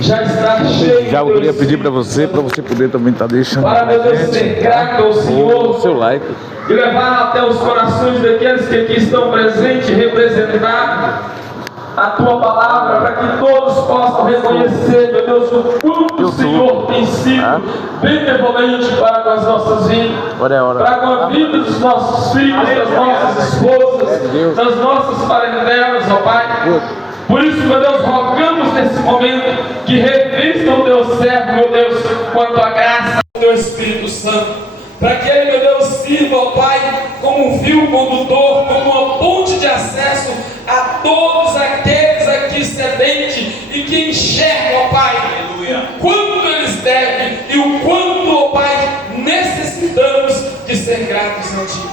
já está cheio. Já eu queria pedir para você poder também estar deixando para, meu Deus, ser grato ao Senhor, o seu like e levar até os corações daqueles que aqui estão presentes, representar a tua palavra, para que todos possam reconhecer, meu Deus, o quanto o Senhor tem sido benevolente para com as nossas vidas, para com a vida dos nossos filhos, das nossas esposas, das nossas parentelas, ó Pai. Por isso, meu Deus, rogamos nesse momento que revista o teu servo, meu Deus, com a tua graça, o teu Espírito Santo, para que ele, meu Deus, sirva, ó Pai, como um fio condutor, como uma ponte de acesso a todos aqueles aqui sedentes e que enxergam, ó Pai, o quanto eles devem e o quanto, ó Pai, necessitamos de ser gratos a Ti.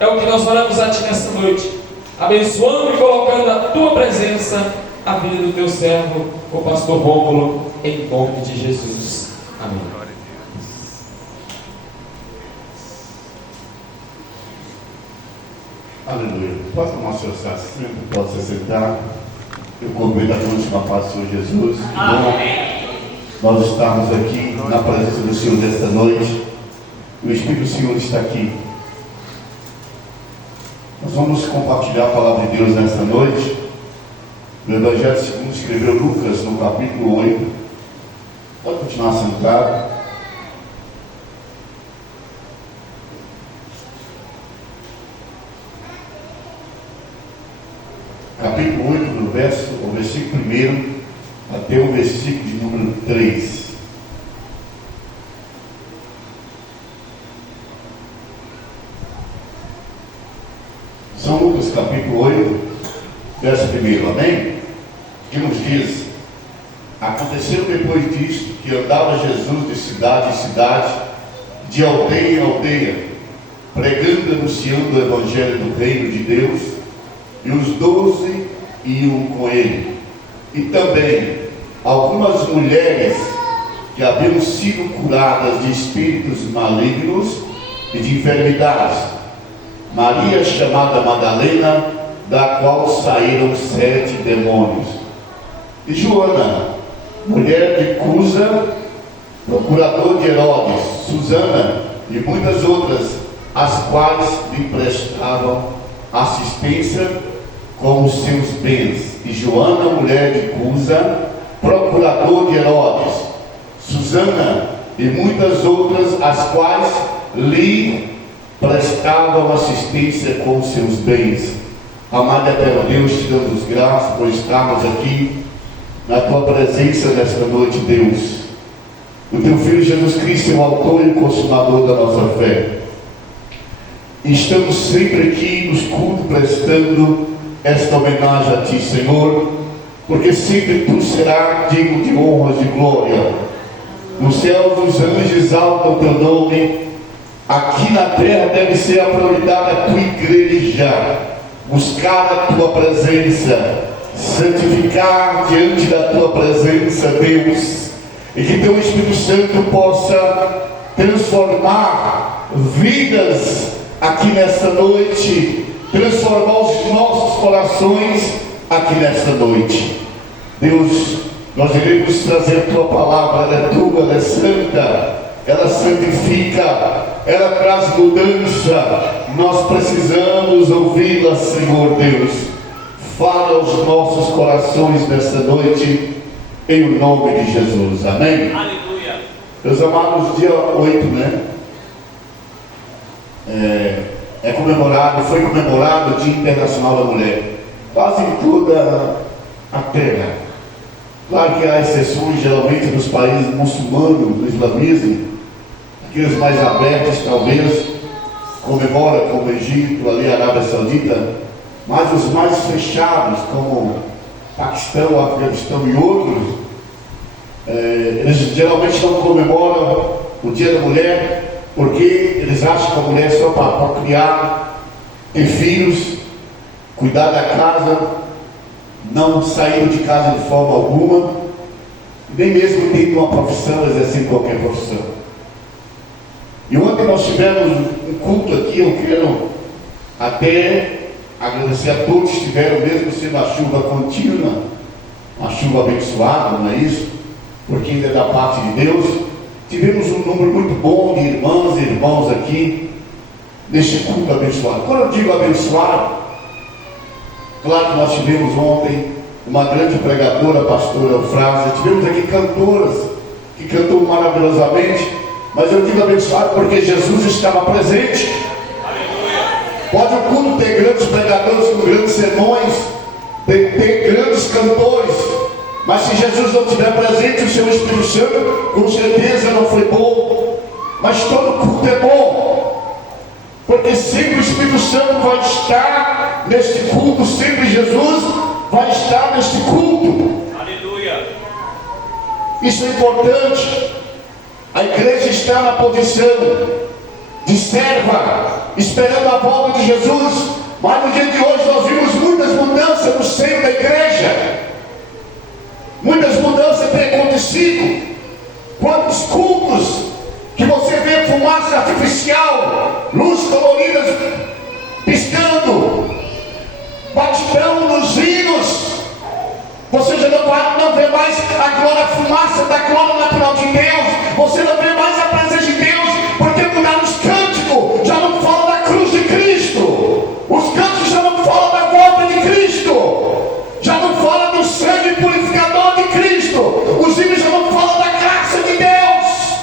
É o que nós oramos a Ti nessa noite, abençoando e colocando a Tua presença a vida do Teu servo, o pastor Rômulo, em nome de Jesus. Amém. Aleluia. Pode tomar seu assento, pode se sentar. Eu cumprimento a todos com a paz do Senhor Jesus. Que bom nós estamos aqui na presença do Senhor nesta noite. O Espírito do Senhor está aqui. Nós vamos compartilhar a palavra de Deus nesta noite. No Evangelho segundo escreveu Lucas, no capítulo 8. Pode continuar sentado. Capítulo 8, do versículo 1 até o versículo de número 3. São Lucas, capítulo 8, verso 1, amém? Que nos diz: aconteceu depois disto que andava Jesus de cidade em cidade, de aldeia em aldeia, pregando e anunciando o evangelho do reino de Deus, e os 12 iam com ele, e também algumas mulheres que haviam sido curadas de espíritos malignos e de enfermidades. Maria, chamada Madalena, da qual saíram 7 demônios, e Joana, mulher de Cusa, procurador de Herodes, Susana e muitas outras, as quais lhe prestavam assistência com os seus bens. E Joana, mulher de Cusa, procurador de Herodes, Susana e muitas outras, as quais lhe prestavam assistência com os seus bens. Amado eterno Deus, te damos graças por estarmos aqui na tua presença nesta noite, Deus. O teu Filho Jesus Cristo é o autor e o consumador da nossa fé. E estamos sempre aqui nos cultos prestando esta homenagem a Ti, Senhor, porque sempre Tu serás digno de honras e glória. No céu os anjos exaltam o Teu nome. Aqui na terra deve ser a prioridade da Tua igreja, buscar a Tua presença, santificar diante da Tua presença, Deus, e que Teu Espírito Santo possa transformar vidas aqui nesta noite, transformar os nossos corações aqui nesta noite. Deus, nós iremos trazer a Tua palavra, ela é Tua, ela é santa, ela santifica, ela traz mudança. Nós precisamos ouvi-la, Senhor Deus. Fala aos nossos corações nesta noite, em o nome de Jesus, amém? Aleluia. Meus amados, dia 8, né? Foi comemorado o Dia Internacional da Mulher, quase em toda a terra. Claro que há exceções, geralmente nos países muçulmanos, no islamismo, aqueles mais abertos talvez comemoram, como o Egito, ali a Arábia Saudita, mas os mais fechados, como Paquistão, Afeganistão e outros, eles geralmente não comemoram o Dia da Mulher, porque eles acham que a mulher é só para criar, ter filhos, cuidar da casa, não sair de casa de forma alguma, nem mesmo tendo uma profissão, exercendo qualquer profissão. E ontem nós tivemos um culto aqui. Eu quero até agradecer a todos que estiveram, mesmo sendo a chuva contínua, uma chuva abençoada, não é isso? porque ainda é da parte de Deus. Tivemos um número muito bom de irmãs e irmãos aqui, neste culto abençoado. Quando eu digo abençoado, claro que nós tivemos ontem uma grande pregadora, a pastora Eufrásia, tivemos aqui cantoras, que cantou maravilhosamente, mas eu digo abençoado porque Jesus estava presente. Pode o culto ter grandes pregadores com grandes sermões, ter grandes cantores, mas se Jesus não estiver presente, o seu Espírito Santo com certeza não foi bom. Mas todo culto é bom, porque sempre o Espírito Santo vai estar neste culto, sempre Jesus vai estar neste culto. Aleluia. Isso é importante. A igreja está na posição de serva, esperando a volta de Jesus. Mas no dia de hoje nós vimos muitas mudanças no seio da igreja. Muitas mudanças têm acontecido. Quantos cultos que você vê fumaça artificial, luz coloridas piscando, batidão nos hinos. Você já não vê mais a glória, a fumaça da glória natural de Deus. Você não vê mais a presença de Deus, porque mudaram os cânticos. Já não fala da cruz de Cristo. Os cânticos já não falam da volta de Cristo. Já não fala do sangue purificador de Cristo. Os hinos já não falam da graça de Deus.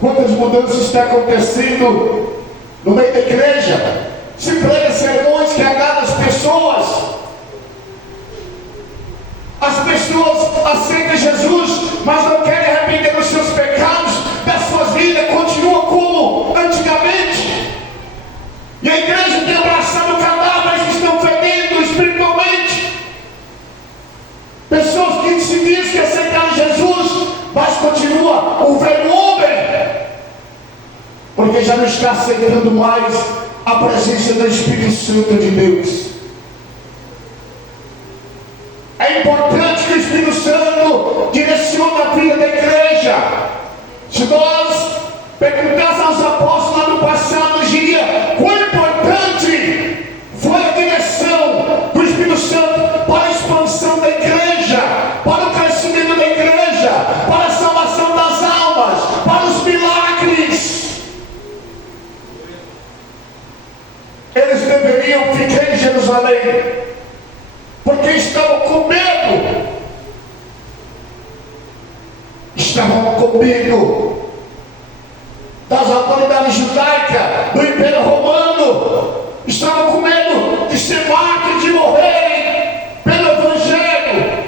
Quantas mudanças estão acontecendo no meio da igreja? Se prega sermões que agradam as pessoas. As pessoas aceitam Jesus, mas não querem arrepender dos seus pecados, das suas vidas, continuam como antigamente. E a igreja tem abraçado cadáveres que estão fedendo espiritualmente. Pessoas que se dizem que aceitaram Jesus, mas continua o velho homem, porque já não está aceitando mais a presença do Espírito Santo de Deus. É importante que o Espírito Santo direcione a vida da igreja. Se nós perguntássemos aos apóstolos lá no passado, diria quão importante foi a direção do Espírito Santo para a expansão da igreja, para o crescimento da igreja, para a salvação das almas, para os milagres. Eles deveriam ficar em Jerusalém, porque estavam com medo. Estavam com medo das autoridades judaicas, do Império Romano. Estavam com medo de ser mortos, de morrerem pelo Evangelho.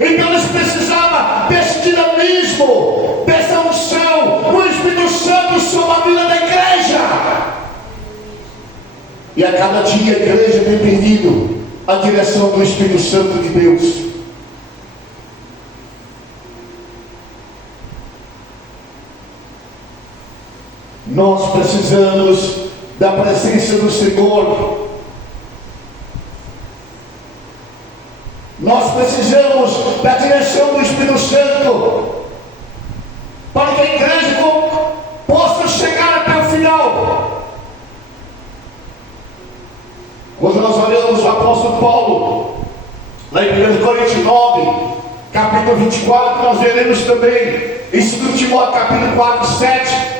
Então eles precisavam desse dinamismo, dessa unção do Espírito Santo sobre a vida da igreja. E a cada dia a igreja tem pedido a direção do Espírito Santo de Deus. Nós precisamos da presença do Senhor. Nós precisamos da direção do Espírito Santo para que a igreja possa chegar até o final. Quando nós olhamos o apóstolo Paulo, lá em 1 Coríntios 9, capítulo 24, nós veremos também em 2 Timóteo, capítulo 4, 7.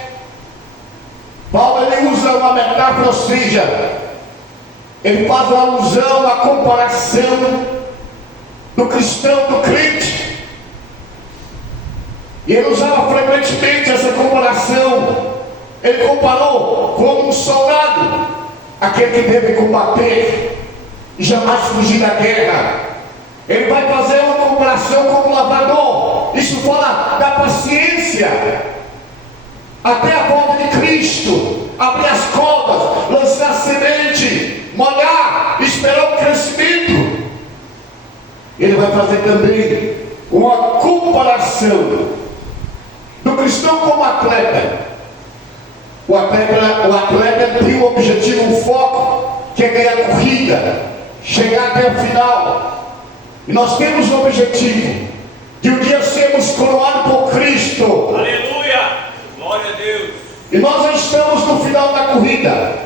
Paulo ele usa uma metáfora, ou seja, ele faz uma alusão, uma comparação do cristão, do crente. E ele usava frequentemente essa comparação. Ele comparou como um soldado, aquele que deve combater e jamais fugir da guerra. Ele vai fazer uma comparação com o lavrador. Isso fala da paciência até a volta de Cristo, abrir as covas, lançar semente, molhar, esperar o crescimento. Ele vai fazer também uma comparação do cristão como atleta. O atleta tem um objetivo, um foco, que é ganhar a corrida, chegar até o final. E nós temos um objetivo de um dia sermos coroados por Cristo. Aleluia! Glória a Deus! E nós já estamos no final da corrida.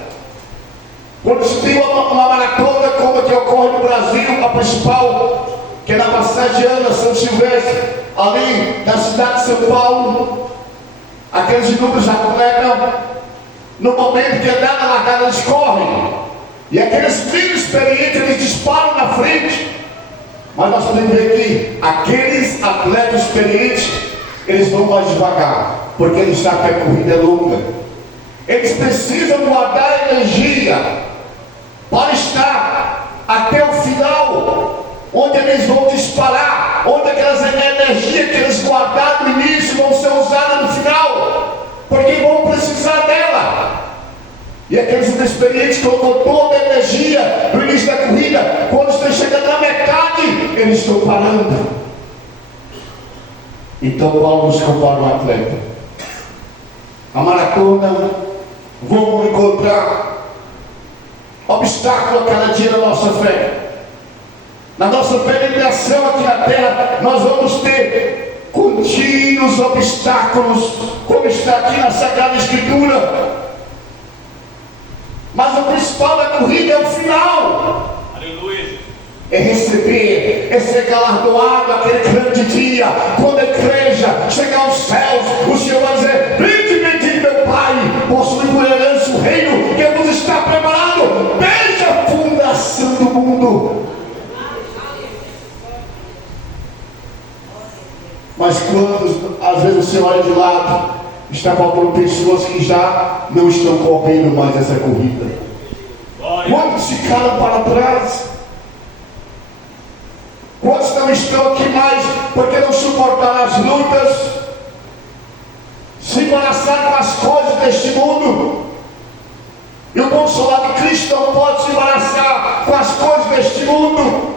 Quando se tem uma maratona como a que ocorre no Brasil, a principal, que que na passagem de Ana, São Silvestre, ali na cidade de São Paulo, aqueles inúmeros atletas, no momento que a dada largada, eles correm, e aqueles filhos experientes, eles disparam na frente. Mas nós podemos ver que aqueles atletas experientes, eles vão mais devagar, porque eles sabem que a corrida é longa. Eles precisam guardar energia para estar até o final, onde eles vão disparar, onde aquelas energias que eles guardaram no início vão ser usadas no final, porque vão precisar dela. E aqueles inexperientes que colocam toda a energia no início da corrida, quando estão chegando na metade, eles estão parando. Então Paulo nos compara um atleta. A maratona, vamos encontrar obstáculo a cada dia na nossa fé. Na nossa peregrinação aqui na terra, nós vamos ter contínuos obstáculos, como está aqui na Sagrada Escritura. Mas o principal da corrida é o final. Aleluia. É receber, é ser galardoado aquele grande dia, quando a igreja chegar aos céus, o Senhor vai dizer: bendito meu Pai, possui por herança o reino que vos está preparado desde a fundação do mundo. Mas quando às vezes o Senhor olha de lado, está faltando pessoas que já não estão correndo mais essa corrida. Quantos ficaram para trás? Quantos não estão aqui mais porque não suportaram as lutas, se embaraçaram com as coisas deste mundo? E o consolado de Cristo não pode se embaraçar com as coisas deste mundo.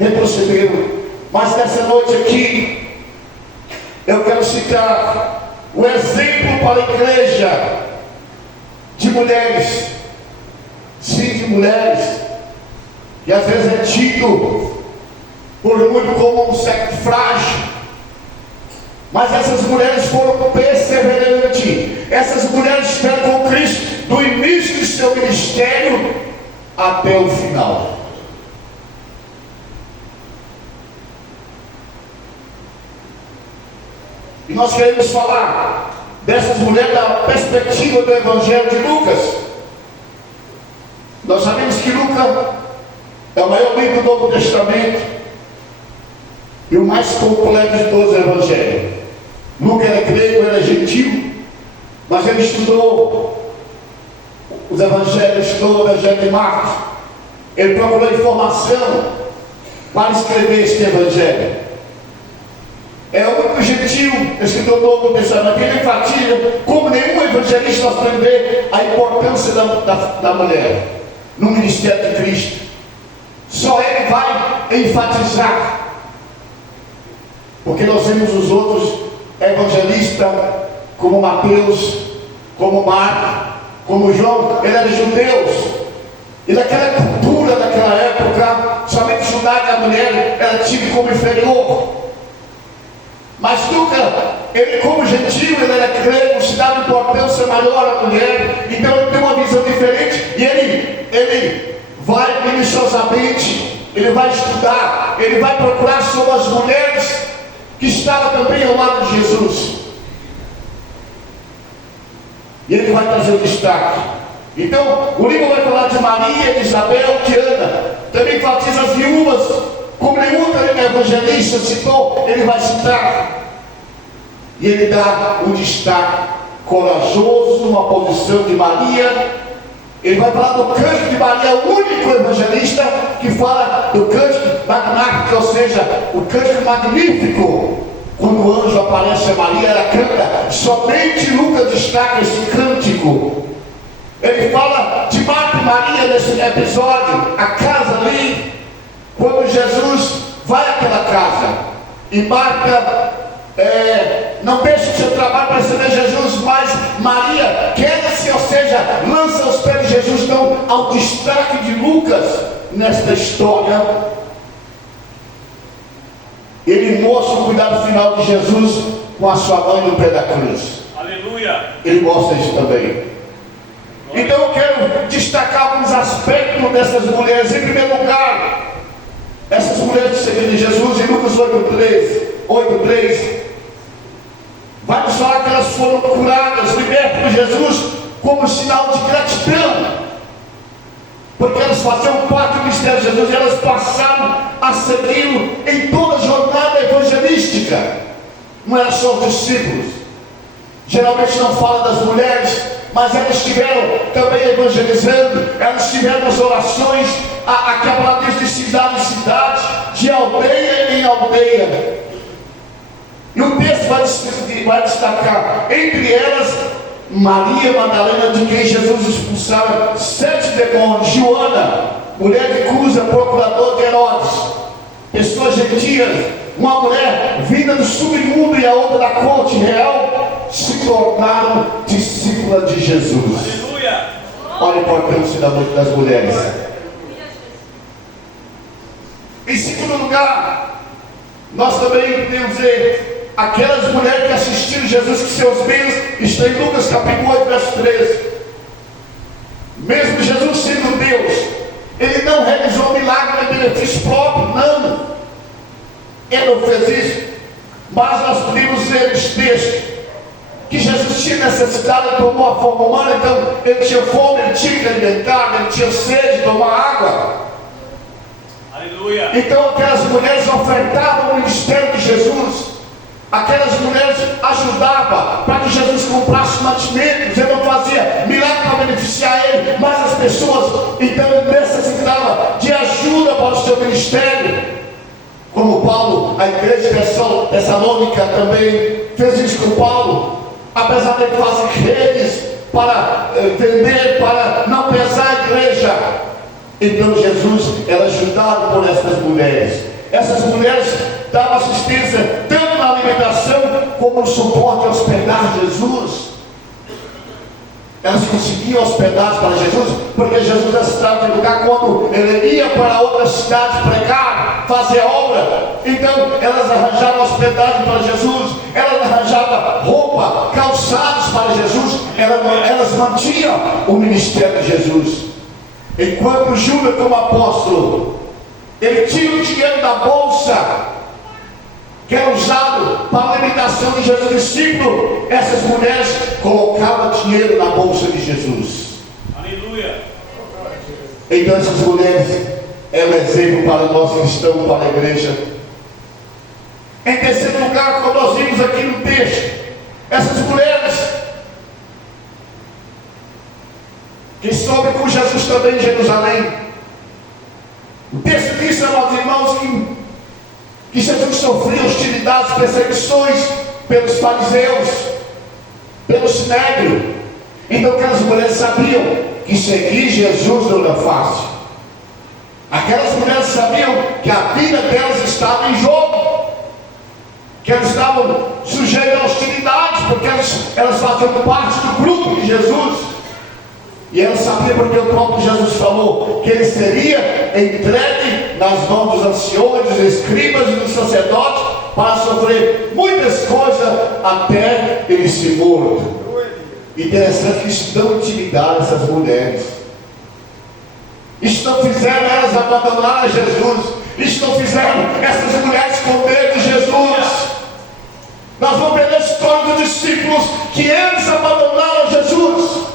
Retrocederam. Mas nessa noite aqui, eu quero citar o exemplo para a igreja de mulheres, sim, de mulheres, que às vezes é tido por muito como um sexo frágil, mas essas mulheres foram perseverantes, essas mulheres estiveram com Cristo do início do seu ministério até o final. E nós queremos falar dessas mulheres da perspectiva do Evangelho de Lucas. Nós sabemos que Lucas é o maior livro do Novo Testamento e o mais completo de todos os Evangelhos. Lucas era grego, era gentil, mas ele estudou os Evangelhos, estudou o Evangelho de Marcos. Ele procurou informação para escrever este Evangelho. É o único gentil escritor do Novo Testamento. Ele enfatiza, como nenhum evangelista, nós podemos ver a importância da mulher no ministério de Cristo. Só ele vai enfatizar, porque nós vemos os outros evangelistas, como Mateus, como Marcos, como João. Ele era judeus, e naquela cultura daquela época, somente o judaico, a mulher era tida como inferior. Mas Lucas, ele como gentil, ele era grego, se dava importância maior à mulher, então ele tem uma visão diferente, e ele vai minuciosamente, ele vai estudar, ele vai procurar sobre as mulheres que estavam também ao lado de Jesus, e ele vai trazer o destaque. Então o livro vai falar de Maria, de Isabel, de Ana, também enfatiza as viúvas, como nenhum outro evangelista citou, ele vai citar. E ele dá um destaque corajoso, uma posição de Maria. Ele vai falar do cântico de Maria, o único evangelista que fala do cântico magnífico, ou seja, o cântico magnífico. Quando o anjo aparece a Maria, ela canta. Somente Lucas destaca esse cântico. Ele fala de Marta e Maria nesse episódio, a casa ali. Quando Jesus vai àquela casa e Marta não deixa o seu trabalho para receber Jesus, mas Maria queda-se, ou seja, lança aos pés de Jesus. Então, ao destaque de Lucas nesta história, ele mostra o cuidado final de Jesus com a sua mãe no pé da cruz. Aleluia. Ele mostra isso também. Então eu quero destacar alguns aspectos dessas mulheres. Em primeiro lugar, Marcos 8:3, vai nos falar que elas foram curadas, libertas por Jesus, como sinal de gratidão, porque elas faziam parte do mistério de Jesus, e elas passaram a segui-lo em toda a jornada evangelística. Não era só os discípulos, geralmente não fala das mulheres, mas elas estiveram também evangelizando, elas estiveram nas orações, aqui a palavra diz de cidade em cidade, de aldeia em aldeia. E o texto vai destacar, entre elas, Maria Madalena, de quem Jesus expulsara 7 demônios, Joana, mulher de Cusa, procurador de Herodes, pessoas gentias, uma mulher vinda do submundo e a outra da corte real, se tornaram discípulas de Jesus. Aleluia. Olha a importância das mulheres. Em segundo lugar, nós também podemos ver aquelas mulheres que assistiram Jesus, que seus bens estão em Lucas capítulo 8, verso 13. Mesmo Jesus sendo Deus, Ele não realizou milagre em benefício próprio, não. Ele não fez isso. Mas nós podemos ver nos textos que Jesus tinha necessidade, de tomar a forma humana, então Ele tinha fome, Ele tinha que alimentar, Ele tinha sede de tomar água. Aleluia. Então aquelas mulheres ofertavam o ministério de Jesus. Aquelas mulheres ajudavam para que Jesus comprasse mantimentos. Ele não fazia milagre para beneficiar ele, mas as pessoas, então ele necessitava de ajuda para o seu ministério. Como Paulo, a igreja de Tessalônica também fez isso com Paulo. Apesar de fazer redes para vender, para não pesar a igreja, então Jesus era ajudado por essas mulheres. Essas mulheres davam assistência tanto na alimentação como no suporte a hospedar Jesus. Elas conseguiam hospedar para Jesus, porque Jesus estava em lugar quando ele ia para outra cidade pregar, fazer obra. Então elas arranjavam hospedagem para Jesus, elas arranjavam roupa, calçados para Jesus, elas mantinham o ministério de Jesus. Enquanto Judas, como apóstolo, ele tinha o dinheiro da bolsa, que era usado para a alimentação de Jesus discípulo, essas mulheres colocavam dinheiro na bolsa de Jesus. Aleluia. Então essas mulheres é um exemplo para nós cristãos, para a igreja. Em terceiro lugar, como nós vimos aqui no texto, essas mulheres que sobem com Jesus também em Jerusalém. O texto diz, amados irmãos, que Jesus sofria hostilidades, perseguições pelos fariseus, pelo sinédrio. Então aquelas mulheres sabiam que seguir Jesus não era fácil. Aquelas mulheres sabiam que a vida delas estava em jogo, que elas estavam sujeitas a hostilidade, porque elas faziam parte do grupo de Jesus. E ela sabia, porque o próprio Jesus falou que ele seria entregue nas mãos dos anciões, dos escribas e dos sacerdotes, para sofrer muitas coisas até ele ser morto. Interessante que isso não intimidaram essas mulheres. Isso não fizeram elas abandonar Jesus. Isso não fizeram essas mulheres esconder de Jesus. Nós vamos ver na história dos discípulos que eles abandonaram Jesus.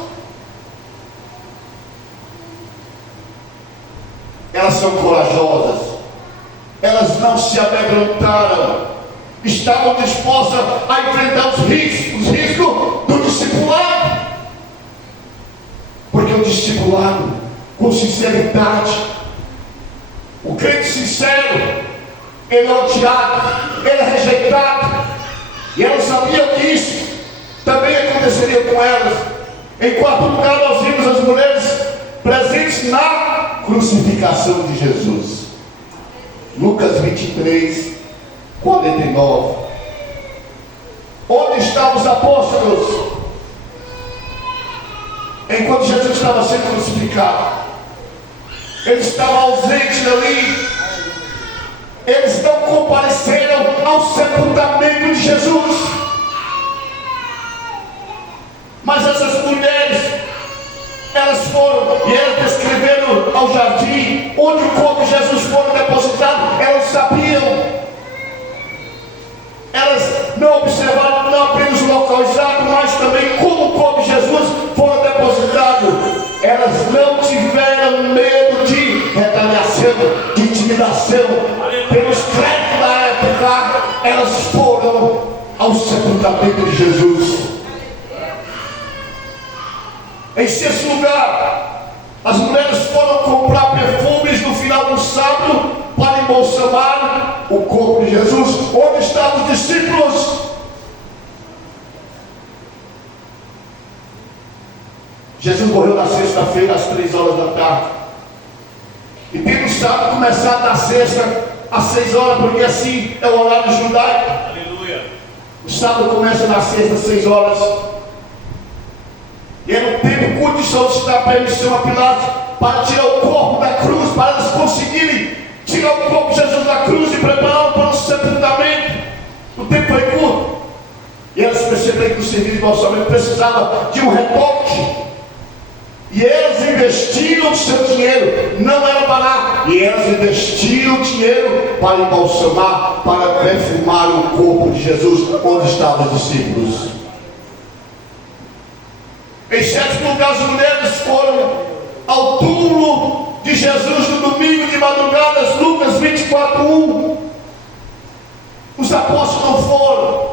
Elas são corajosas, elas não se amedrontaram, estavam dispostas a enfrentar os riscos do discipulado, porque o discipulado com sinceridade, o crente sincero, ele é odiado, ele é rejeitado, e elas sabiam que isso também aconteceria com elas. Em quarto lugar, nós vimos as mulheres presentes na crucificação de Jesus. Lucas 23, 49. Onde estavam os apóstolos enquanto Jesus estava sendo crucificado? Eles estavam ausentes ali. Eles não compareceram ao sepultamento de Jesus. Mas essas mulheres, elas foram e elas descreveram ao jardim onde o corpo de Jesus foi depositado. Elas sabiam manipulação, de intimidação, pelos créditos da época, elas foram ao sepultamento de Jesus. Em sexto lugar, as mulheres foram comprar perfumes no final do sábado para embalsamar o corpo de Jesus. Onde estavam os discípulos? Jesus morreu na sexta-feira às 3 horas da tarde. E tem no sábado começado na sexta às 6 horas, porque assim é o horário judaico. Aleluia. O sábado começa na sexta às 6 horas. E era um tempo curto de solicitar permissão a Pilatos para tirar o corpo da cruz, para eles conseguirem tirar o corpo de Jesus da cruz e prepará-lo para o sepultamento. O tempo foi curto. E elas perceberam que o serviço de embalsamento precisava de um retoque. E elas investiram o seu dinheiro, não era barato. E elas investiram o dinheiro para embalsamar, para perfumar o corpo de Jesus, onde estavam os discípulos. Em sétimo lugar, as mulheres foram ao túmulo de Jesus no domingo de madrugada, Lucas 24:1. Os apóstolos não foram,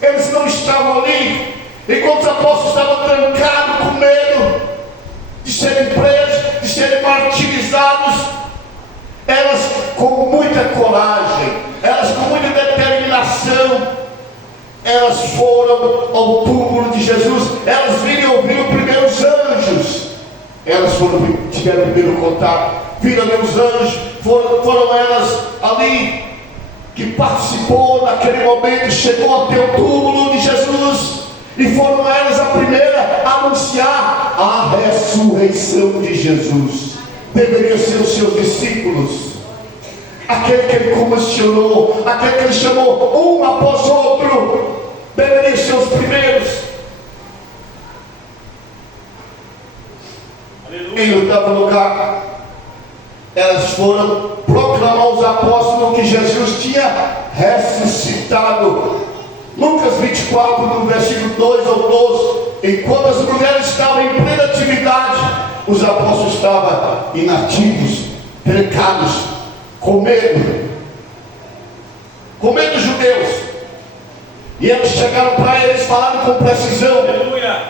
eles não estavam ali. Enquanto os apóstolos estavam trancados com medo de serem presos, de serem martirizados, elas com muita coragem, elas com muita determinação, elas foram ao túmulo de Jesus. Elas viram e ouviram primeiro os anjos. Elas tiveram o primeiro contato, viram os anjos. Foram elas ali que participou naquele momento, chegou até o túmulo de Jesus. E foram elas a primeira a anunciar a ressurreição de Jesus. Deveriam ser os seus discípulos, aquele que ele comissionou, aquele que ele chamou um após outro, deveriam ser os primeiros. Aleluia. Em oitavo lugar, elas foram proclamar aos apóstolos que Jesus tinha ressuscitado. Lucas 24, no versículo 2 ao 12. Enquanto as mulheres estavam em plena atividade, os apóstolos estavam inativos, trancados, com medo dos judeus. E eles chegaram para eles, falaram com precisão Aleluia.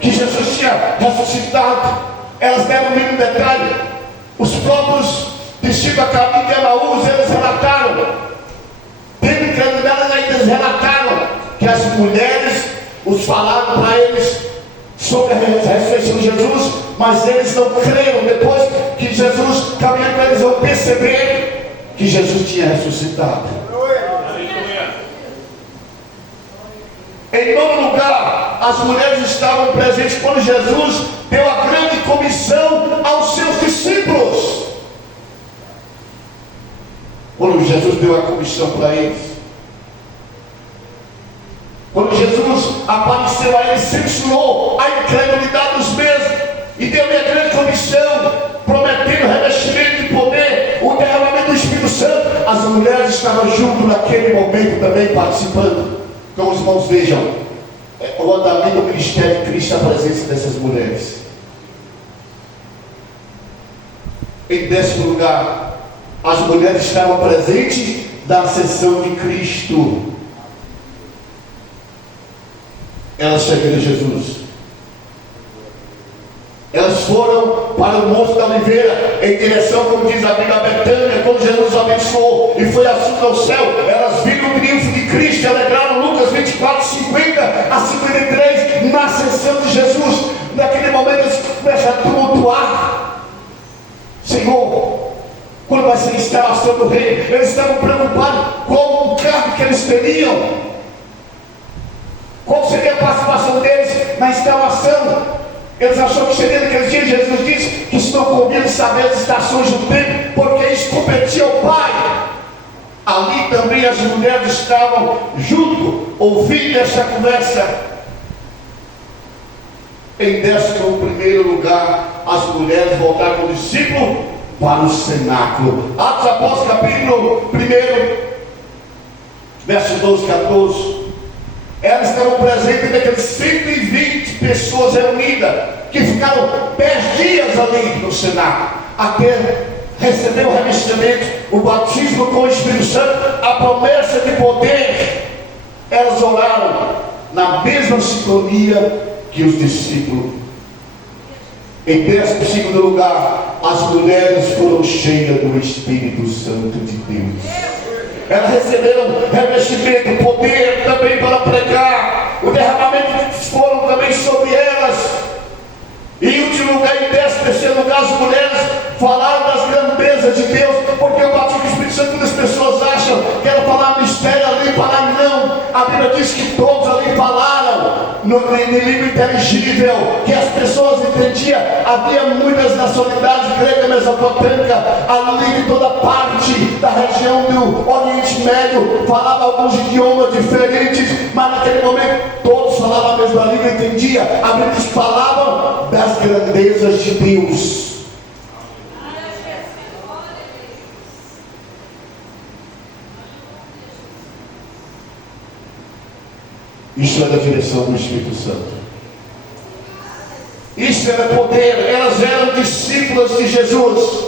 que Jesus tinha ressuscitado. Elas deram o mínimo detalhe. Os próprios discípulos a caminho de Emaús, eles relataram. Dentro delas ainda eles relataram que as mulheres os falaram para eles sobre a ressurreição de Jesus, mas eles não creram. Depois que Jesus caminhou com eles, vão perceber que Jesus tinha ressuscitado. Aleluia. Em nono lugar, as mulheres estavam presentes quando Jesus deu a grande comissão aos seus discípulos. Quando Jesus deu a comissão para eles, quando Jesus apareceu a eles, censurou a incredulidade dos mesmos e deu-lhe a grande comissão, prometendo revestimento de poder, o derramamento do Espírito Santo. As mulheres estavam junto naquele momento também participando. Então os irmãos vejam o andamento do ministério de Cristo, a presença dessas mulheres. Em décimo lugar, as mulheres estavam presentes da ascensão de Cristo. Elas seguiram Jesus. Elas foram para o Monte da Oliveira, em direção, como diz a Bíblia, a Betânia. Quando Jesus abençoou e foi assunto ao céu, elas viram o triunfo de Cristo e alegraram. Lucas 24, 50 a 53, na ascensão de Jesus. Naquele momento eles começam a tumultuar. Senhor, quando vai ser a instalação do reino? Eles estavam preocupados com o cargo que eles teriam, qual seria a participação deles na instalação. Eles acharam que seria naqueles dias. Jesus disse que isso não convinha de saber as estações do tempo, porque isso competia ao Pai. Ali também as mulheres estavam junto, ouvindo essa conversa. Em 11º lugar, as mulheres voltaram com o discípulo para o cenáculo. Atos Apóstolos, capítulo 1, versos 12 e 14. Elas estavam presentes naqueles 120 pessoas reunidas, que ficaram 10 dias ali no cenáculo, até recebeu o revestimento, o batismo com o Espírito Santo, a promessa de poder, elas oraram na mesma sintonia que os discípulos. Em 12º lugar, as mulheres foram cheias do Espírito Santo de Deus. Elas receberam revestimento, poder também para pregar. O derramamento foram também sobre elas. E em último lugar, em 13º lugar, as mulheres falaram das grandezas de Deus, porque o batismo do Espírito Santo, muitas pessoas acham que era falar mistério ali, falar não. A Bíblia diz que todos ali falaram no língua inteligível, que as pessoas entendiam. Havia muitas nacionalidades, grega, mesopotâmica, ali de toda parte da região do Oriente Médio, falavam alguns idiomas diferentes, mas naquele momento todos falavam a mesma língua e entendiam. A Bíblia diz que falavam das grandezas de Deus. Isso era a direção do Espírito Santo. Isso era poder. Elas eram discípulas de Jesus.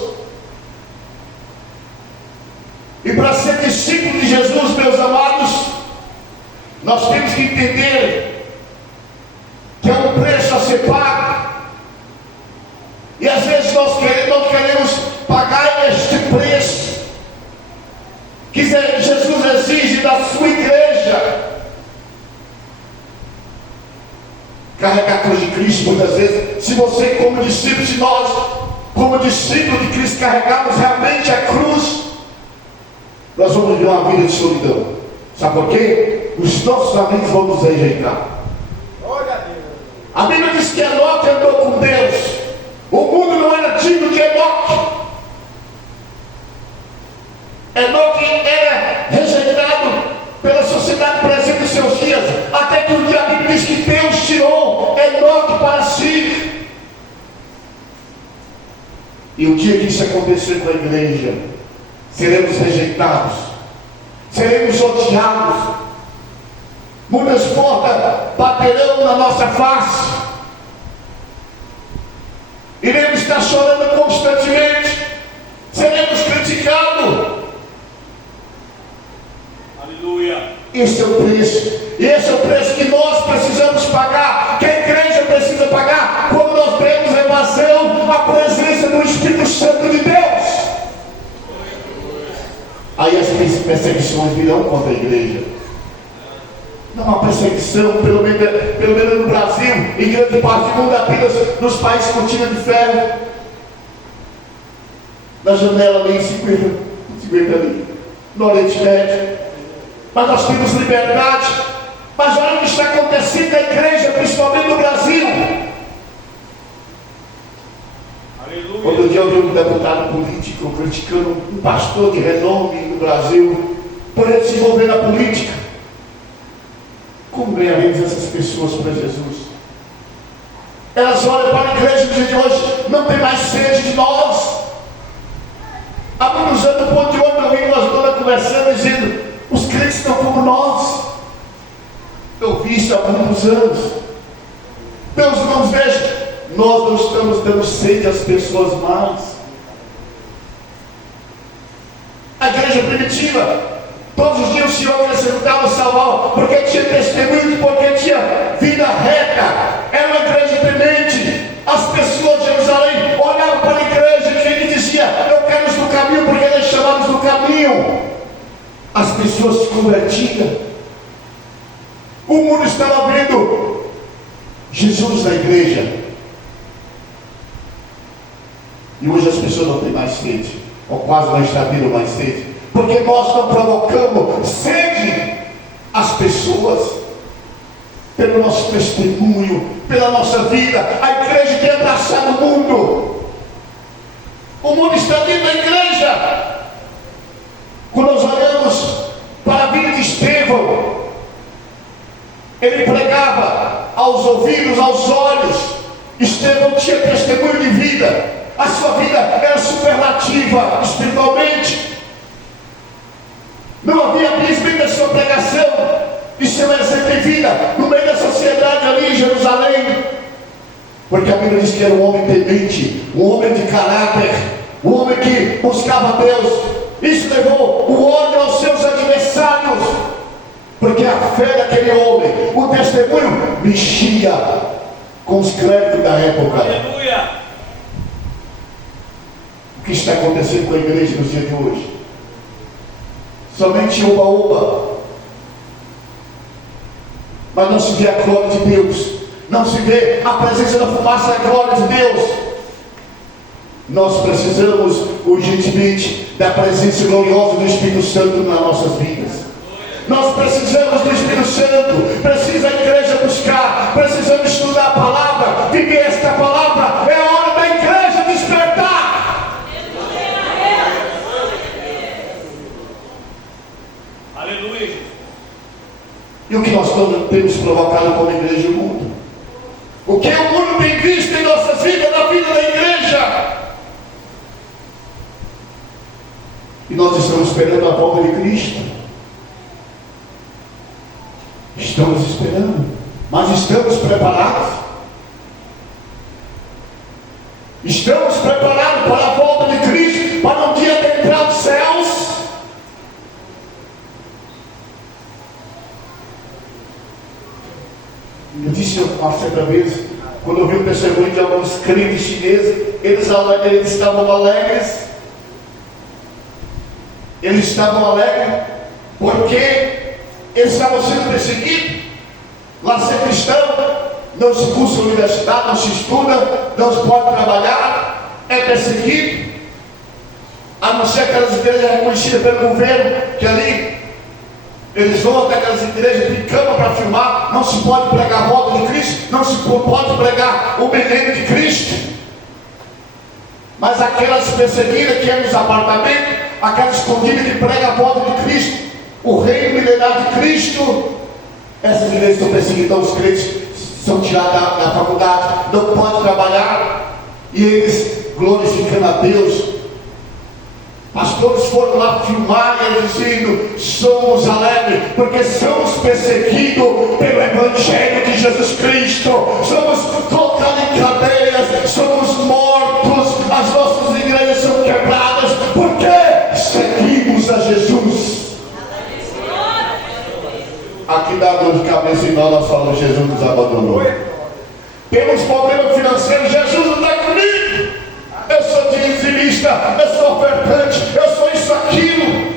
E para ser discípulo de Jesus, meus amados, nós temos que entender que é um preço a ser pago. E às vezes nós queremos pagar este preço que Jesus exige da sua igreja. Carregar a cruz de Cristo, muitas vezes, se você como discípulo, se nós como discípulo de Cristo carregarmos realmente a cruz, nós vamos viver uma vida de solidão. Sabe por quê? Os nossos amigos vão nos rejeitar. A Bíblia diz que Enoque andou com Deus. O mundo não era digno de Enoque. Enoque era rejeitado pela sociedade presente nos seus dias, até que um dia a Bíblia diz que Deus tirou Enoque para si. E o dia que isso acontecer com a igreja, seremos rejeitados, seremos odiados, muitas portas baterão na nossa face, iremos estar chorando constantemente, seremos criticados. Esse é o preço, e esse é o preço que nós precisamos pagar, que a igreja precisa pagar, quando nós temos evasão, a presença do Espírito Santo de Deus. Aí as perseguições virão contra a igreja. Não há perseguição, pelo menos no Brasil, em grande parte do mundo, apenas nos países cortina de ferro, na janela ali, 50 ali, no Oriente Médio. Mas nós temos liberdade. Mas olha o que está acontecendo na igreja, principalmente no Brasil. Aleluia. Outro dia eu vi um deputado político criticando um pastor de renome no Brasil por ele se envolver na política. Como ganharemos essas pessoas para Jesus? Elas olham para a igreja no dia de hoje, não tem mais sede de nós. Há muitos anos, no ponto de ônibus, eu vi umas donas conversando, dizendo: os crentes estão como nós. Eu vi isso há muitos anos. Meus irmãos, vejam, nós não estamos dando sede às pessoas mais. A igreja primitiva, todos os dias o Senhor acrescentava salvar, porque tinha testemunho, porque tinha vida reta. Era uma igreja temente. As pessoas de Jerusalém olhavam para a igreja e ele dizia: eu quero ir no caminho, porque nós chamamos no caminho. As pessoas se convertiam. O mundo estava vendo Jesus na igreja. E hoje as pessoas não têm mais sede, ou quase não está tendo mais sede, porque nós não provocamos sede às pessoas, pelo nosso testemunho, pela nossa vida. A igreja tem abraçado o mundo. O mundo está dentro da igreja. Quando nós olhamos para a vida de Estevão, ele pregava aos ouvidos, aos olhos. Estevão tinha testemunho de vida. A sua vida era superlativa espiritualmente. Não havia abismo da sua pregação e seu exemplo de vida no meio da sociedade ali em Jerusalém. Porque a Bíblia diz que era um homem temente, um homem de caráter, o homem que buscava Deus. Isso levou o ódio aos seus adversários, porque a fé daquele homem, o testemunho, mexia com os créditos da época. Aleluia. O que está acontecendo com a igreja nos dias de hoje? Somente oba-oba, mas não se vê a glória de Deus, não se vê a presença da fumaça da glória de Deus. Nós precisamos urgentemente da presença gloriosa do Espírito Santo nas nossas vidas. Nós precisamos do Espírito Santo. Precisa a igreja buscar, precisamos estudar a palavra, viver esta palavra. É a hora da igreja despertar. Aleluia. E o que nós temos provocado como igreja no mundo? O que o mundo tem visto em nossas vidas, na vida da igreja? E nós estamos esperando a volta de Cristo. Estamos esperando, mas estamos preparados? Estamos preparados para a volta de Cristo, para um dia de entrar nos céus? Eu disse uma certa vez, quando eu vi o testemunho de alguns crentes chineses, eles estavam alegres. Eles estavam alegres porque eles estavam sendo perseguidos. Lá ser cristão, não se cursa universidade, não se estuda, não se pode trabalhar, é perseguido. A não ser aquelas igrejas reconhecidas pelo governo, que ali eles vão até aquelas igrejas, tem cama para filmar, não se pode pregar a volta de Cristo, não se pode pregar o milênio de Cristo. Mas aquelas perseguidas que é nos apartamentos, aquelas escondidas que pregam a volta de Cristo, o reino milenar de Cristo, essas igrejas estão perseguidas. Então os crentes são tirados da faculdade, não podem trabalhar, e eles glorificando a Deus. Pastores foram lá filmar e eles dizendo: somos alegres, porque somos perseguidos pelo Evangelho de Jesus Cristo, somos colocados em cadeias, somos mortos, as nossas igrejas são quebradas, porque seguimos a Jesus. Aqui dá dor de cabeça e nós falamos: Jesus nos abandonou. Temos problema financeiro, Jesus não está comigo. Eu sou dizimista, eu sou ofertante, eu sou isso, aquilo.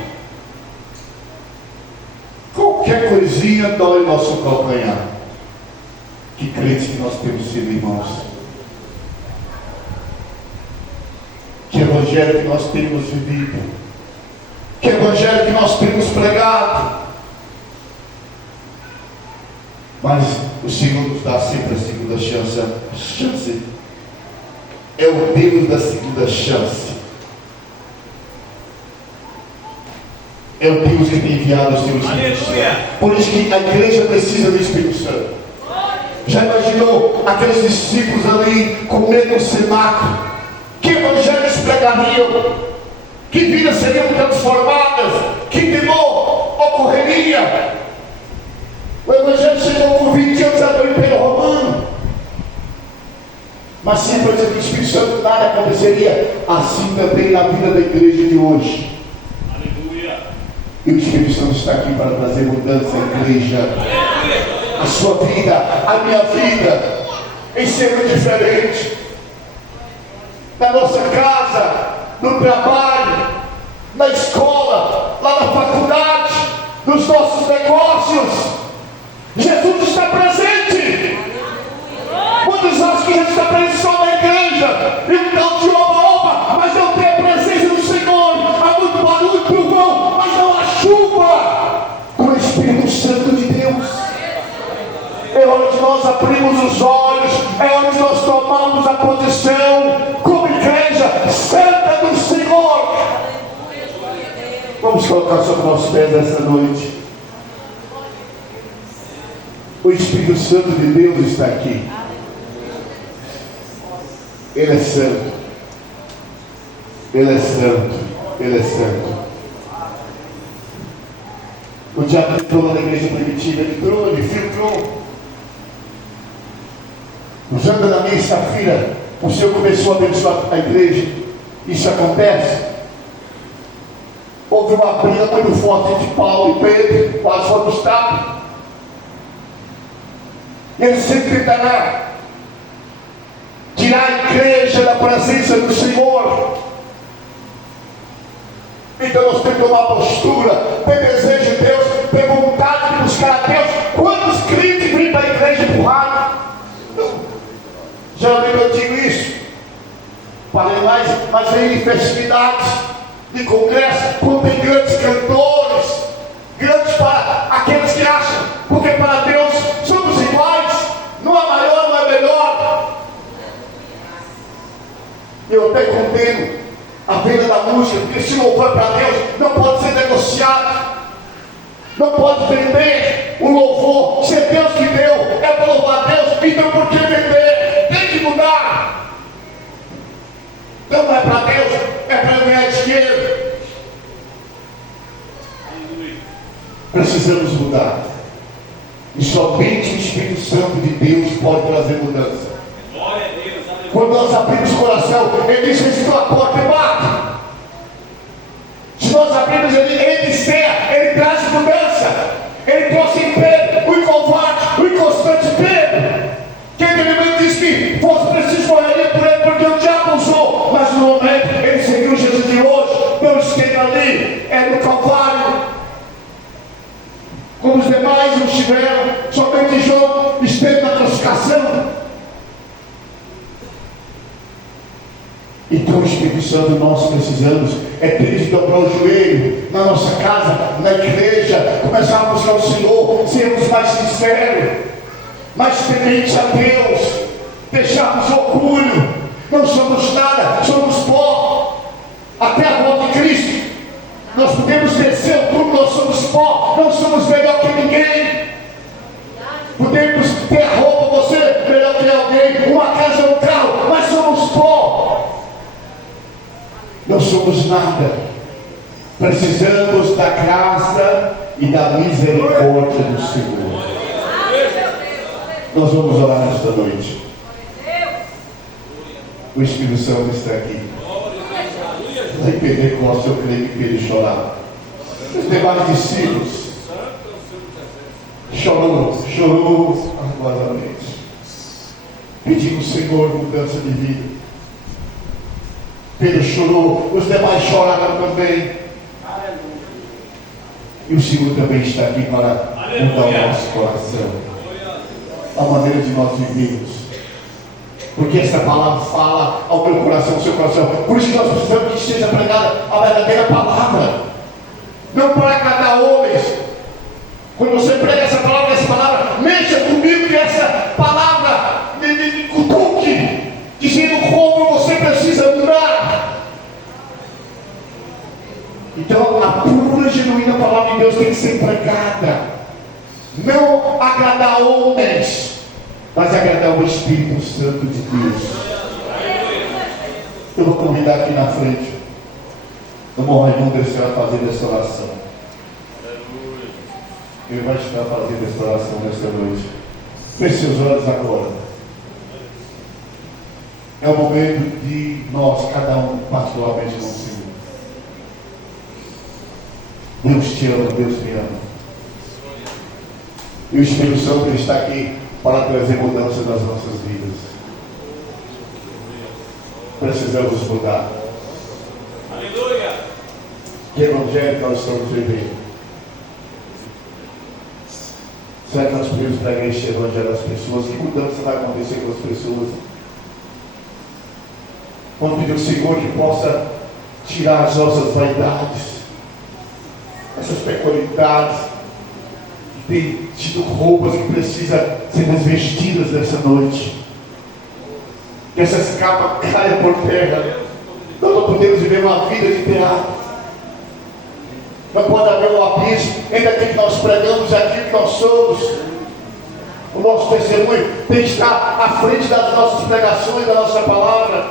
Qualquer coisinha dói o nosso calcanhar. Que crentes que nós temos sido, irmãos. Que evangelho que nós temos vivido. Que evangelho que nós temos pregado. Mas o Senhor nos dá sempre a segunda chance. É o Deus da segunda chance. É o Deus que tem enviado o seu Espírito Santo. Por isso que a igreja precisa do Espírito Santo. Já imaginou aqueles discípulos ali comendo no cenáculo? Que evangelhos pregariam? Que vidas seriam transformadas? Que temor ocorreria? O evangelho chegou por 20 anos do Império Romano. Mas sem a presença do Espírito Santo nada aconteceria. Assim também na vida da igreja de hoje. Aleluia. E o Espírito Santo está aqui para trazer mudança à igreja. Aleluia. A sua vida, a minha vida, em ser diferente. Na nossa casa, no trabalho, na escola, lá na faculdade, nos nossos negócios. Jesus está presente. Muitos acham que Jesus está presente só na igreja, então de oba-oba, mas não tem a presença do Senhor. Há muito barulho, trovão, mas não há chuva do Espírito Santo de Deus. É hora de nós abrirmos os olhos, é hora de nós tomarmos a posição como igreja santa do Senhor. Vamos colocar sobre nossos pés essa noite. O Espírito Santo de Deus está aqui. Ele é santo. Ele é santo. Ele é santo. O diabo entrou na igreja primitiva, ele filtrou. Usando na minha sexta-feira, o Senhor começou a abençoar a igreja. isso acontece? Houve uma briga muito forte de Paulo e Pedro, quase foram estados. Ele sempre tentará tirar a igreja da presença do Senhor. Então nós temos que tomar postura, ter desejo de Deus, ter vontade de buscar a Deus. Quantos crentes vêm para a igreja empurrados? Geralmente eu digo isso. Falei mas vem em festividades, de congresso, quando tem grandes cantores, grandes para aqueles que acham, porque para Deus somos iguais, não há maior, não é melhor. Eu até condeno a venda da música, porque se louvor para Deus não pode ser negociado, não pode vender o louvor. Se é Deus que deu, é para louvar a Deus, então por que vender? Tem que mudar. Então não é para Deus, é para ganhar dinheiro. Precisamos mudar, e somente o Espírito Santo de Deus pode trazer mudança. Glória a Deus, aleluia. Quando nós abrimos o coração, ele diz: estou a porta e bate. Se nós abrimos, ele disser, ele traz mudança. Ele trouxe em Pedro o incovarde, o inconstante Pedro, que ele disse que fosse preciso morrer por ele, porque o diabo usou, mas no momento ele seguiu Jesus de hoje. Não esteve ali, é no Calvário, como os demais não estiveram. Somente João esteve na crucificação. Então o Espírito Santo nós precisamos é ter de dobrar o joelho na nossa casa, na igreja, começar a buscar o Senhor, sermos mais sinceros, mais tementes a Deus, deixarmos orgulho. Não somos nada, somos pó. Até a volta de Cristo nós podemos descer tudo, nós somos pó, não somos melhor que ninguém. Podemos ter roupa, você melhor que alguém, uma casa, um carro, mas somos pó. Não somos nada. Precisamos da graça e da misericórdia do Senhor. Nós vamos orar nesta noite. O Espírito Santo está aqui. Lá em Pentecostes eu creio que ele chorar. Os demais discípulos chorou ardoramente, pedindo ao Senhor mudança de vida. Pedro chorou, os demais choraram também. E o Senhor também está aqui para mudar o nosso coração, a maneira de nós vivermos. Porque essa palavra fala ao meu coração, ao seu coração. Por isso que nós precisamos que seja pregada a verdadeira palavra, não para agradar homens. Quando você prega essa palavra, mexa comigo que essa palavra me cutuque, dizendo como você precisa mudar. Então a pura, genuína palavra de Deus tem que ser pregada, não agradar homens, mas agradar o Espírito Santo de Deus. Eu vou convidar aqui na frente o irmão Raimundo, ele vai fazer essa oração. Ele vai estar fazendo essa oração nesta noite. Feche seus olhos agora. É o momento de nós, cada um, particularmente com o Senhor. Deus te ama, Deus me ama. E o Espírito Santo está aqui para trazer mudança nas nossas vidas. Precisamos mudar. Aleluia. Que evangelho nós estamos vivendo? Será que nós podemos pregar este evangelho às pessoas? Que mudança vai acontecer com as pessoas? Vamos pedir ao Senhor que possa tirar as nossas vaidades, essas peculiaridades, que tem tido roupas que precisam ser desvestidas nessa noite. Que essas capas caiam por terra. Nós não podemos viver uma vida de teatro. Não pode haver um abismo entre aquilo que nós pregamos e aquilo que nós somos. O nosso testemunho tem que estar à frente das nossas pregações, da nossa palavra.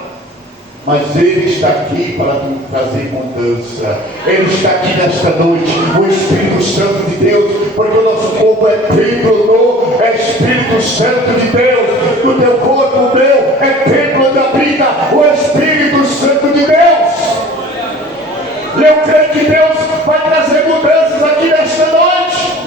Mas Ele está aqui para trazer mudança. Ele está aqui nesta noite, o Espírito Santo de Deus, porque o nosso corpo é templo novo, é Espírito Santo de Deus. O teu corpo, o meu, é templo da vida, o Espírito Santo de Deus. E eu creio que Deus vai trazer mudanças aqui nesta noite.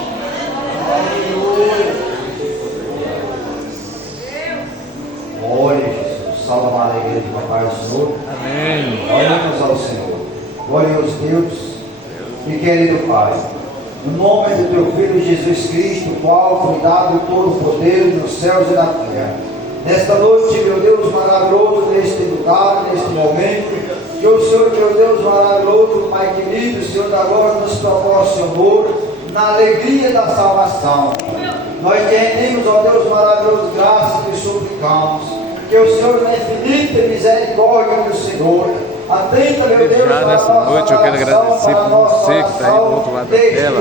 Glória a Jesus. Salve a alegria de papai do Senhor. Amém. Oremos ao Senhor. Glória aos Deus e querido Pai. No nome do teu Filho Jesus Cristo, o qual foi dado todo o poder nos céus e na terra. Nesta noite, meu Deus maravilhoso, neste lugar, neste momento, que o Senhor, meu Deus maravilhoso, Pai querido, o Senhor da glória nos proporcionou na alegria da salvação. Nós te rendemos, ó Deus maravilhoso, graças e suplicamos que o Senhor, na infinita misericórdia do Senhor, atenta, meu Deus, Já nesta noite eu quero agradecer por você que está aí do outro lado da tela,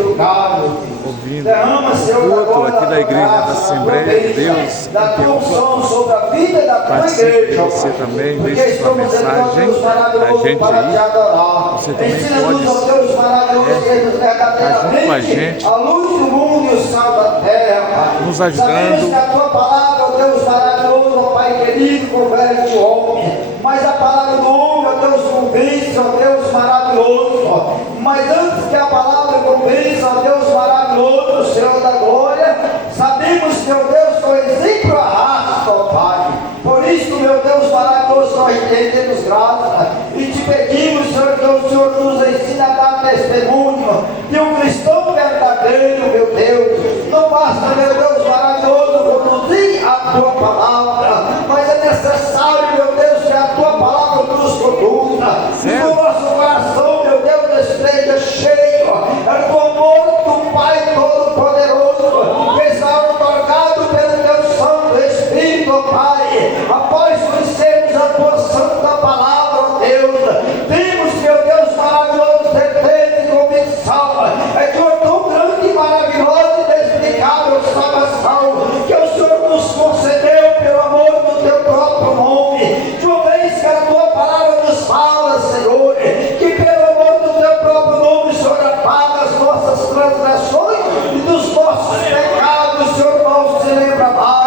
ouvindo o culto aqui da Igreja da Assembleia de Deus. Da tua unção sobre a vida da tua Participe igreja, você também, porque deixe sua estamos mensagem a gente para te aí. adorar. Você também Ensina-nos, ó pode Deus maravilhoso, sermos junto com a verdadeiramente gente, a luz do mundo e o sal da terra, Pai. nos ajudando. Sabemos que a tua palavra, ó Deus maravilhoso, ó Pai querido, converte o homem, mas a palavra do homem, ó Deus, convence, ó Deus maravilhoso, ó. Mas antes que a palavra convença, ó Deus maravilhoso, Senhor da glória, sabemos que, ó Deus, que o exemplo arrasta, ó Pai. Por isso, meu Deus maravilhoso, nós te rendemos graça e te pedimos, Senhor, que o Senhor nos ensine a dar testemunho de um cristão verdadeiro, meu Deus. Não basta, meu Deus maravilhoso, conduzir a tua palavra, mas é necessário, meu Deus, que a tua palavra nos conduza. E o nosso coração, meu Deus, esteja cheio do amor do Pai Todo-Poderoso, que está otorgado pelo teu Santo Espírito, ó Pai. Após conhecermos a tua santa palavra, ó Deus, temos, meu Deus maravilhoso, certeza e convicção é que o tão grande, maravilhoso e inexplicável salvação que o Senhor nos concedeu pelo amor do teu próprio nome. De uma vez que a tua palavra nos fala, Senhor, que pelo amor do teu próprio nome, Senhor, apaga as nossas transgressões e dos nossos pecados, Senhor, não se lembra mais.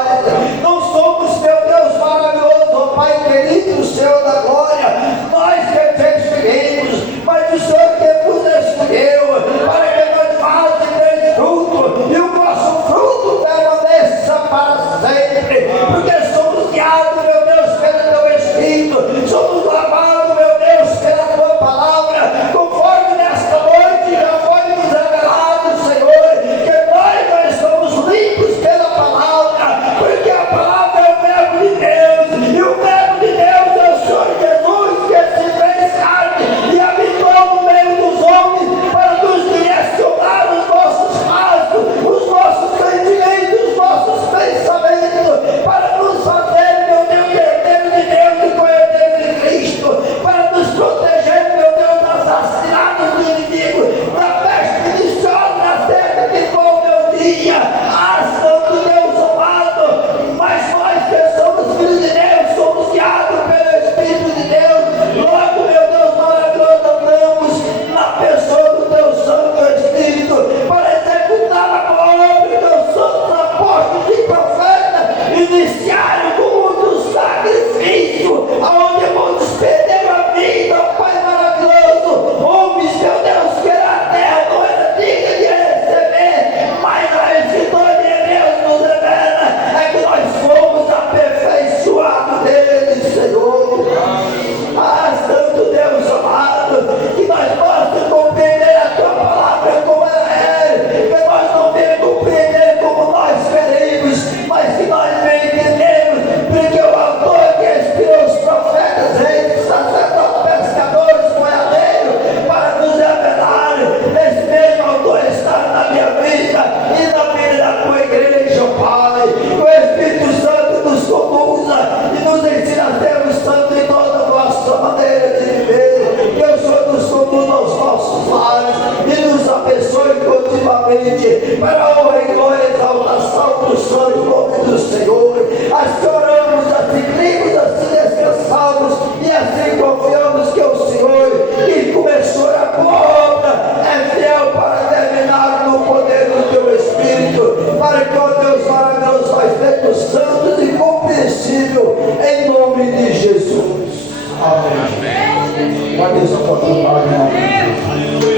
Não somos, meu Deus maravilhoso, ó Pai querido, Senhor da glória, nós que te escolhemos, mas o Senhor que nos escolheu para que nós façamos fruto e o nosso fruto permaneça para sempre, porque somos guiados, meu Deus, pelo teu Espírito, somos lavados, meu Deus, pela tua palavra, conforme nesta noite já foi nos revelado, Senhor, que nós somos limpos pela palavra, porque a palavra é o verbo de Deus, e o verbo de Deus é o Senhor Jesus, que se fez carne e habitou no meio dos homens para nos direcionar os nossos passos, os nossos sentimentos, os nossos pensamentos, para nos fazer, meu Deus, herdeiro de Deus e co-herdeiro de Cristo, para nos proteger, meu Deus, das assassinadas do inimigo, da peste deliciosa, da seta que foi o meu dia, a ação do Deus amado. Mas nós que somos filhos de Deus, somos guiados pelo Espírito de Deus, logo, meu Deus maravilhoso, andamos na pessoa do teu Santo Espírito, para executar a obra do teu santo apóstolo e profeta, iniciar o mundo do sacrifício, aonde muitos perderam a vida, Pai maravilhoso, homens, meu Deus, que a terra não era digna de receber, mas a história de Deus nos revela é que nós fomos aperfeiçoados dele, Senhor. Ah, Santo Deus amado, que nós possamos compreender a tua palavra como ela é, que nós não venhamos compreender como nós queremos, mas que nós venhamos entendemos, porque o autor que inspirou os profetas, reis, sacerdotes, pescadores, boiadeiros, para nos revelar, esse mesmo autor está na minha vida e na vida da tua igreja, Pai. O Espírito Santo nos conduza e nos ensina a sermos santos em toda a nossa maneira de viver, que o Senhor nos conduza aos nossos Pode Deus, só pode falar de nós.